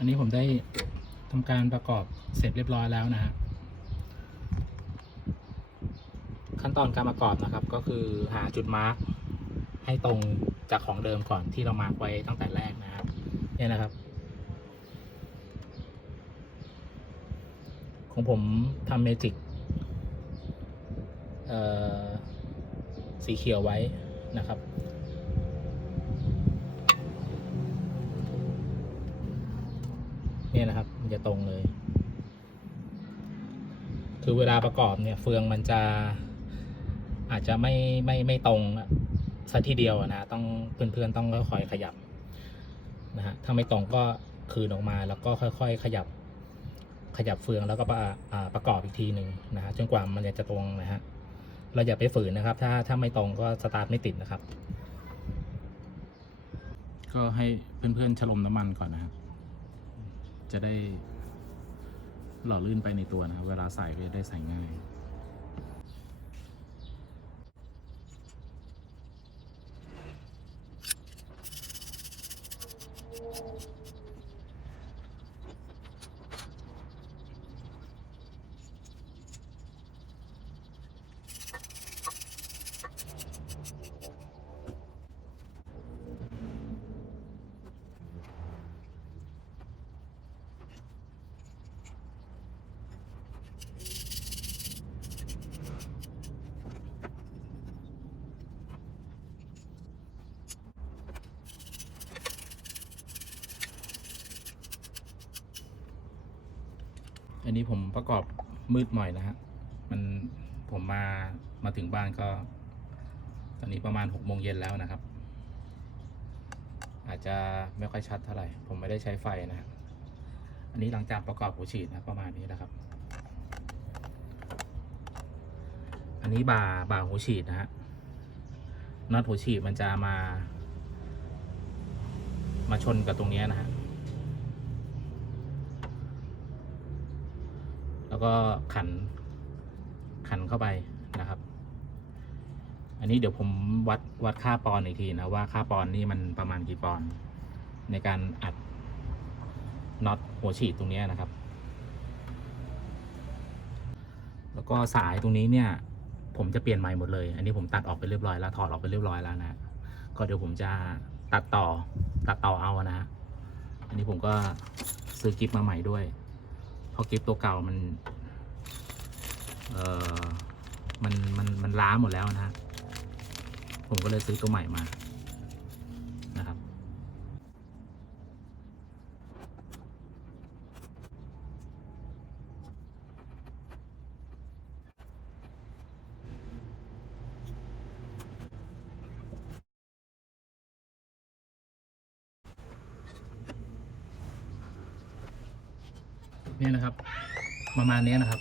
อันนี้ผมได้ทำการประกอบเสร็จเรียบร้อยแล้วนะฮะขั้นตอนการประกอบนะครับ ก็คือหาจุดมาร์กให้ตรงจากของเดิมก่อนที่เรามาร์กไว้ตั้งแต่แรกนะครับเนี่ยนะครับ ของผมทำเมจิกสีเขียวไว้นะครับ เนี่ยนะครับ มันจะตรงเลย คือเวลาประกอบเนี่ย เฟืองมันจะอาจจะไม่ไม่ไม่ตรงสัทีเดียวนะต้องเพื่อนๆต้องค่อยๆขยับนะฮะถ้าไม่ตรงก็คืนออกมาแล้วก็ค่อยๆ ขยับ ขยับเฟืองแล้วก็ประประกอบอีกทีหนึ่งนะฮะจนกว่ามันจะตรงนะฮะเราอย่าไปฝืนนะครับ ถ้าถ้าไม่ตรงก็สตาร์ทไม่ติดนะครับ ก็ให้เพื่อนๆฉลมน้ำมันก่อนนะครับ จะได้หล่อลื่นไปในตัวนะครับ เวลาใส่ก็จะได้ใส่ง่าย อันนี้ผมประกอบมืดหน่อยนะฮะ มันผมมามาถึงบ้านก็ ตอนนี้ประมาณหกโมงเย็นแล้วนะครับ อาจจะไม่ค่อยชัดเท่าไหร่ ผมไม่ได้ใช้ไฟนะฮะอันนี้หลังจากประกอบหัวฉีดนะประมาณนี้นะครับ อันนี้บ่าบ่าหัวฉีดนะฮะน็อตหัวฉีดมันจะมา มาชนกับตรงนี้นะฮะ แล้วก็ขันขันเข้าไปนะครับ อันนี้เดี๋ยวผมวัดวัดค่าปอนอีกทีนะว่าค่าปอนนี่มันประมาณกี่ปอนในการอัดน็อตหัวฉีดตรงนี้นะครับ แล้วก็สายตรงนี้เนี่ย ผมจะเปลี่ยนใหม่หมดเลย อันนี้ผมตัดออกไปเรียบร้อยแล้วถอดออกไปเรียบร้อยแล้วนะก็เดี๋ยวผมจะตัดต่อตัดต่อเอานะฮะอันนี้ผมก็ซื้อกิฟมาใหม่ด้วย ราะกิฟตัวเก่ามัน เอ่อ มัน มัน มันล้าหมดแล้วนะฮะผมก็เลยซื้อตัวใหม่มา เนี่ยนะครับ ประมาณนี้นะครับ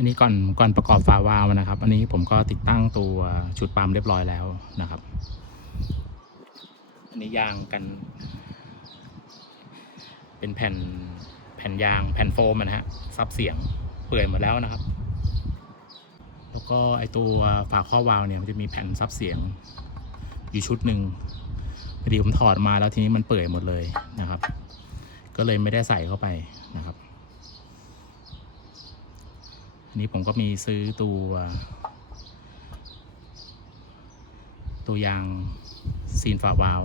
อันนี้ก่อนก่อนประกอบฝาวาล์วนะครับ อันนี้ผมก็ติดตั้งตัวชุดปั๊มเรียบร้อยแล้วนะครับ อันนี้ยางกัน เป็นแผ่นแผ่นยางแผ่นโฟมนะฮะซับเสียงเปื่อยหมดแล้วนะครับ แล้วก็ไอตัวฝาข้อวาล์วเนี่ยมันจะมีแผ่นซับเสียงอยู่ชุดหนึ่งพอดีผมถอดมาแล้วทีนี้มันเปื่อยหมดเลยนะครับ ก็เลยไม่ได้ใส่เข้าไปนะครับ อันนี้ผมก็มีซื้อตัว ตัวยางซีนฝาวาล์ว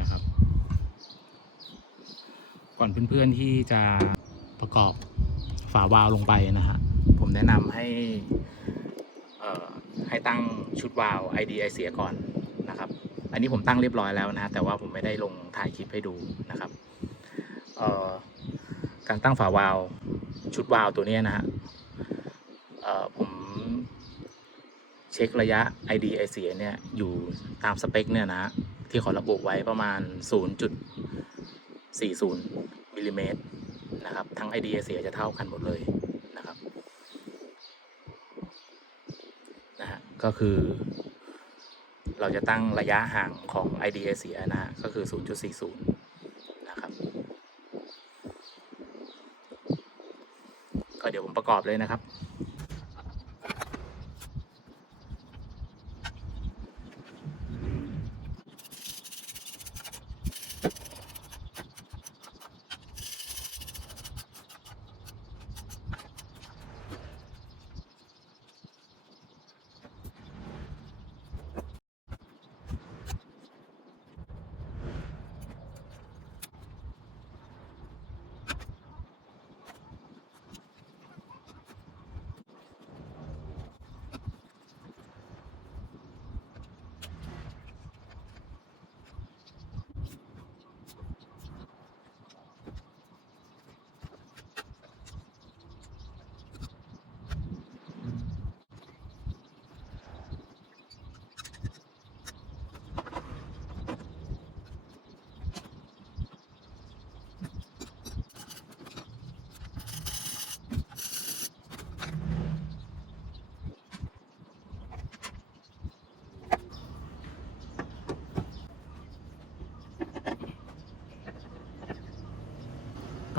นะครับ ก่อนเพื่อนๆที่จะประกอบฝาวาล์วลงไปนะฮะผมแนะนำให้ให้ตั้งชุดวาล์ว ID ไอเสียก่อนนะครับ อันนี้ผมตั้งเรียบร้อยแล้วนะแต่ว่าผมไม่ได้ลงถ่ายคลิปให้ดูนะครับการตั้งฝาวาล์วชุดวาล์วตัวนี้นะฮะ ผมเช็คระยะ ID ไอเสียเนี่ย อยู่ตามสเปคเนี่ยนะ ที่เขาระบุไว้ประมาณ 0.40มิลลิเมตรนะครับ ทั้ง ID ไอเสียจะเท่ากันหมดเลยนะครับนะฮะก็คือ เราจะตั้งระยะห่างของ ID ไอเสียนะฮะก็คือ 0.40 นะครับ ก็เดี๋ยวผมประกอบเลยนะครับ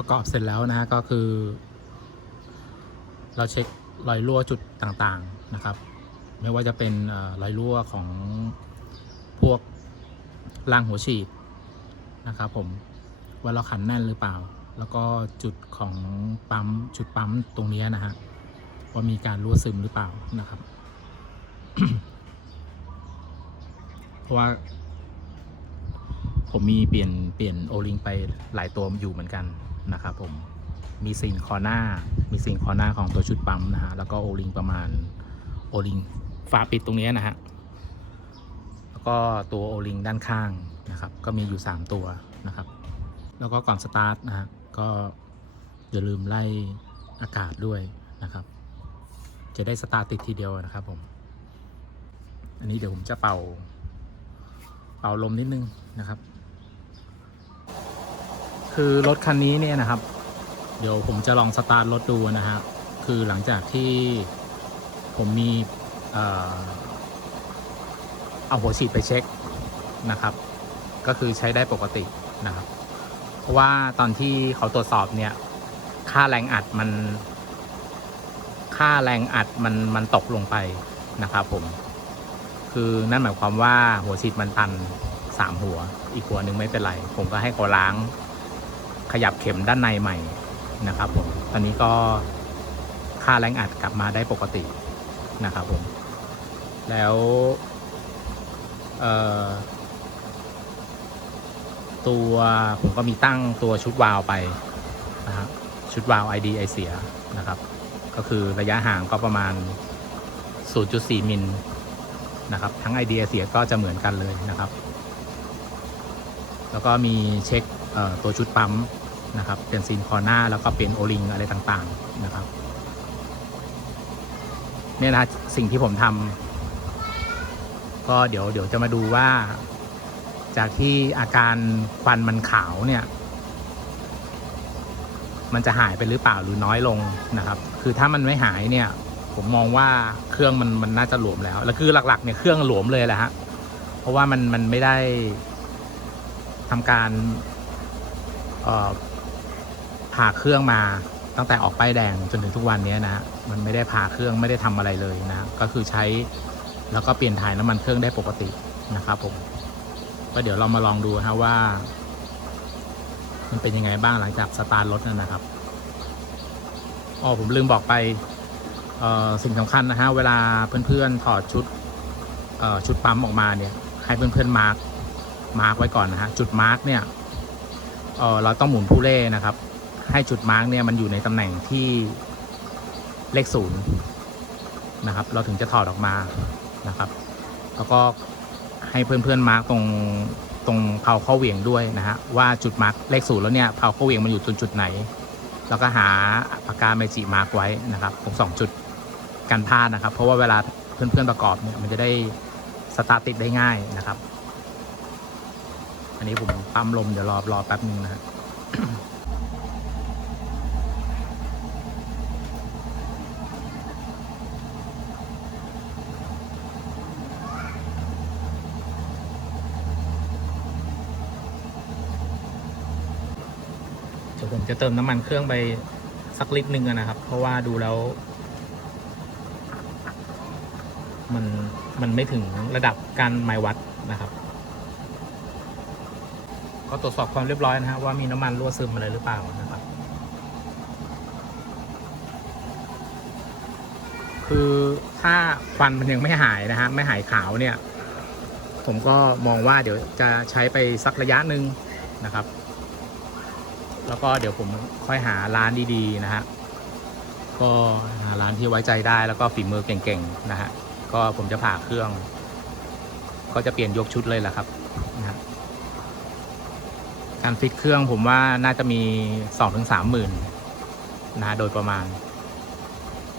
ปรอบเสร็จแล้วนะฮะก็คือ เราเช็ครอยรั่วจุดต่างๆนะครับ ไม่ว่าจะเป็นรอยรั่วของพวกรางหัวฉีดนะครับผมว่าเราขันแน่นหรือเปล่า แล้วก็จุดของปั๊มจุดปั๊มตรงนี้นะฮะว่ามีการรั่วซึมหรือเปล่านะครับเพราะว่า ผมมีเปลี่ยนเปลี่ยนโอลิงไปหลายตัวอยู่เหมือนกัน นะครับผมมีซินคอหน้ามีซินคอหน้าของตัวชุดปั๊มนะฮะแล้วก็โอลิงประมาณโอลิงฝาปิดตรงนี้นะฮะแล้วก็ตัวโอลิงด้านข้างนะครับก็มีอยู่ 3 ตัวนะครับ แล้วก็ก่อนสตาร์ทนะฮะก็อย่าลืมไล่อากาศด้วยนะครับ จะได้สตาร์ทติดทีเดียวนะครับผมอันนี้เดี๋ยวผมจะเป่า เป่าลมนิดนึงนะครับ คือรถคันนี้เนี่ยนะครับ เดี๋ยวผมจะลองสตาร์ทรถดูนะฮะคือหลังจากที่ผมมีเออเอาหัวฉีดไปเช็คนะครับ ก็คือใช้ได้ปกตินะครับ เพราะว่าตอนที่เขาตรวจสอบเนี่ย ค่าแรงอัดมัน ค่าแรงอัดมันมันตกลงไปนะครับผม คือนั่นหมายความว่าหัวฉีดมันตันสามหัว อีกหัวหนึ่งไม่เป็นไร ผมก็ให้เขาล้าง ขยับเข็มด้านในใหม่นะครับผมตอนนี้ก็ค่าแรงอัดกลับมาได้ปกตินะครับผม แล้วตัวผมก็มีตั้งตัวชุดวาล์วไปนะฮะชุดวาล์ว ID ไอเสียนะครับ ก็คือระยะห่างก็ประมาณ 0.4 มิลนะครับ ทั้งไอเสียก็จะเหมือนกันเลยนะครับ แล้วก็มีเช็คตัวชุดปั๊ม นะครับ เป็นซีนคอหน้าแล้วก็เป็นโอลิงอะไรต่างๆนะครับ เนี่ยนะสิ่งที่ผมทำก็เดี๋ยวเดี๋ยวจะมาดูว่า จากที่อาการควันมันขาวเนี่ย มันจะหายไปหรือเปล่าหรือน้อยลงนะครับ คือถ้ามันไม่หายเนี่ย ผมมองว่าเครื่องมันมันน่าจะหลวมแล้ว แล้วคือหลักๆเนี่ยเครื่องหลวมเลยแหละฮะเพราะว่ามันมันไม่ได้ทำการาเครื่องมาตั้งแต่ออกป้ายแดงจนถึงทุกวันนี้นะฮะมันไม่ได้ผ่าเครื่องไม่ได้ทำอะไรเลยนะ ก็คือใช้แล้วก็เปลี่ยนถ่ายน้ำมันเครื่องได้ปกตินะครับผมก็เดี๋ยวเรามาลองดูนะว่า มันเป็นยังไงบ้างหลังจากสตาร์ทรถนะครับอ๋อผมลืมบอกไปเอ่อสิ่งสำคัญนะฮะเวลาเพื่อนๆถอดชุดเอ่อชุดปั๊มออกมาเนี่ย ให้เพื่อนๆมาร์กมาร์กไว้ก่อนนะฮะจุดมาร์กเนี่ยเออเราต้องหมุนผู้เล่นะครับ ให้จุดมาร์กเนี่ยมันอยู่ในตำแหน่งที่เลขศูนย์นะครับ เราถึงจะถอดออกมานะครับ แล้วก็ให้เพื่อนๆมาร์กตรงตรงเผาข้าเหวี่ยงด้วยนะฮะว่าจุดมาร์กเลขศูนย์แล้วเนี่ยเผาข้าเหวี่ยงมันอยู่จุดจุดไหน แล้วก็หาปากกาเมจิมาร์กไว้นะครับผมสองจุดกันพลาดนะครับ เพราะว่าเวลาเพื่อนๆประกอบเนี่ยมันจะได้สตาร์ติดได้ง่ายนะครับ อันนี้ผมปั๊มลมเดี๋ยวรอรอแป๊บนึงนะฮะ เดี๋ยวผม จะเติมน้ำมันเครื่องไปสักลิตรหนึ่งนะครับ เพราะว่าดูแล้ว มันมันไม่ถึงระดับการไมวัดนะครับ ก็ตรวจสอบความเรียบร้อยนะฮะว่ามีน้ำมันรั่วซึมอะไรหรือเปล่านะครับ คือถ้าควันมันยังไม่หายนะฮะไม่หายขาวเนี่ย ผมก็มองว่าเดี๋ยวจะใช้ไปสักระยะหนึ่งนะครับ แล้วก็เดี๋ยวผมค่อยหาร้านดีๆนะฮะก็หาร้านที่ไว้ใจได้แล้วก็ฝีมือเก่งๆนะฮะก็ผมจะผ่าเครื่อง ก็จะเปลี่ยนยกชุดเลยแหละครับนะการฟิตเครื่องผมว่าน่าจะมีสองถึงสามหมื่นนะฮะโดยประมาณ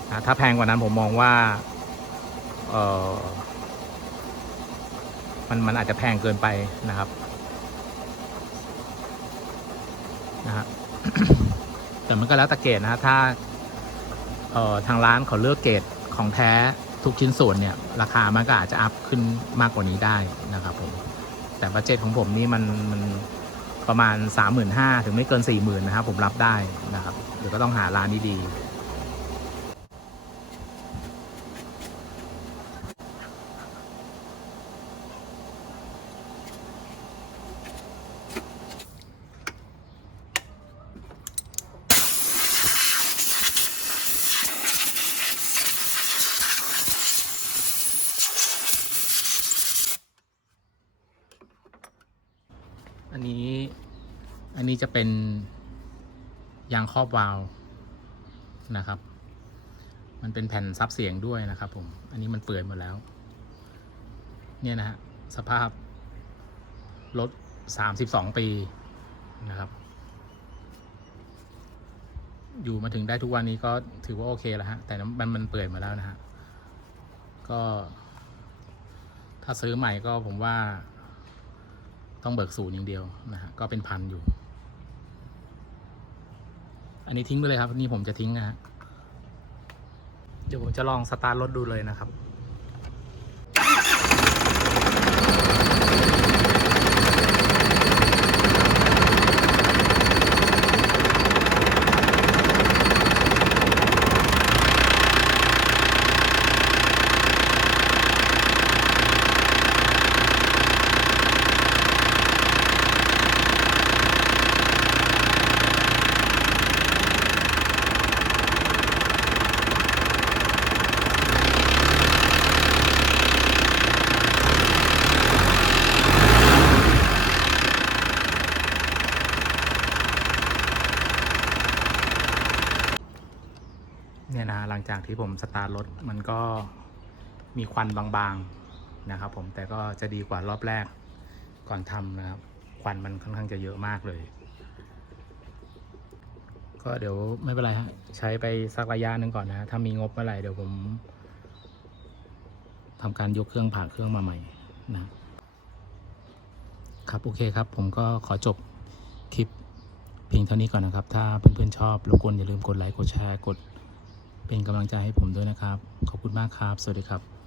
นะถ้าแพงกว่านั้นผมมองว่าเออมันมันอาจจะแพงเกินไปนะครับ นะฮะแต่มันก็แล้วแต่เกรดนะฮะถ้าเอ่อทางร้านเขาเลือกเกรดของแท้ทุกชิ้นส่วนเนี่ย ราคามันก็อาจจะอัพขึ้นมากกว่านี้ได้นะครับผมแต่บัจเจตของผมนี่มันมันประมาณ 3 5 0 0 0ถึงไม่เกิน 4 0,000นะครับผมรับได้นะครับเดี๋ยวก็ต้องหาร้านดีๆ อันนี้อันนี้ จะเป็นยางครอบวาล์วนะครับ มันเป็นแผ่นซับเสียงด้วยนะครับผม อันนี้มันเปื่อยหมดแล้ว เนี่ยนะฮะสภาพรถสามสิบสองปีนะครับ อยู่มาถึงได้ทุกวันนี้ก็ถือว่าโอเคแล้วฮะ แต่มันมันเปื่อยหมาแล้วนะฮะ ก็ ถ้าซื้อใหม่ก็ผมว่าต้องเบิกศูนย์อย่างเดียวนะฮะ ก็เป็นพันอยู่ อันนี้ทิ้งไปเลยครับ นี่ผมจะทิ้งนะฮะเดี๋ยวผมจะลองสตาร์ทรถดูเลยนะครับ ผมสตาร์ทรถมันก็มีควันบางๆนะครับ ผมแต่ก็จะดีกว่ารอบแรกก่อนทำนะครับ ควันมันค่อนข้างจะเยอะมากเลย ก็เดี๋ยวไม่เป็นไรฮะใช้ไปสักระยะหนึ่งก่อนนะฮะถ้ามีงบเมื่อไหร่เดี๋ยวผมทำการยกเครื่องผ่าเครื่องมาใหม่นะครับ โอเคครับ ผมก็ขอจบคลิปเพียงเท่านี้ก่อนนะครับ ถ้าเพื่อนๆชอบรบกวนอย่าลืมกดไลค์กดแชร์กด เป็นกำลังใจให้ผมด้วยนะครับ ขอบคุณมากครับ สวัสดีครับ